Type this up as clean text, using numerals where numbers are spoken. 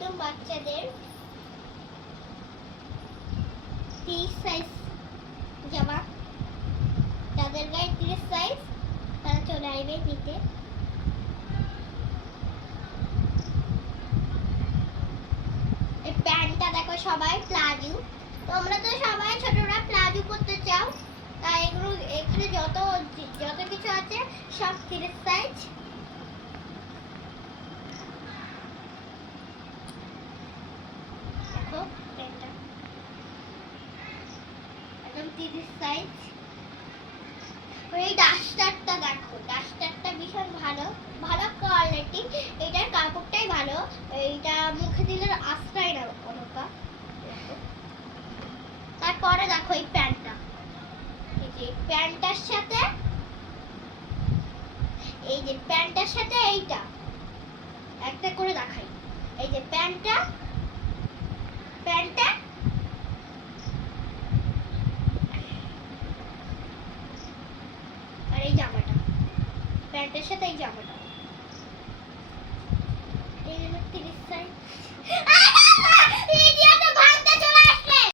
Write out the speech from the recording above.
একদম বাচ্চাদের 30 সাইজ জামা, যাদের গায়ে 30 সাইজ তারা চলে আসবে নিতে। এই প্যান্টটা দেখো সবাই প্লাজো, তোমরা তো সবাই ছোটরা প্লাজো পরতে চাও, তাই এগুলো এখানে যত কিছু আছে সব 30 সাইজ। দেখো প্যান্টটা একদম 30 সাইজ। এই ডাস্টারটা দেখো, ডাস্টারটা ভীষণ ভালো কোয়ালিটি, এটার কাপড়টাই ভালো, এইটা মুখে দিলে আশ্রয় না অনেকটা। তারপরে দেখো এই প্যান্টটা, এই যে প্যান্টটার সাথে এইটা একটা করে দেখাই। এই যে প্যান্টটা আর এই জামাটা, প্যান্টের সাথে এই জামাটা।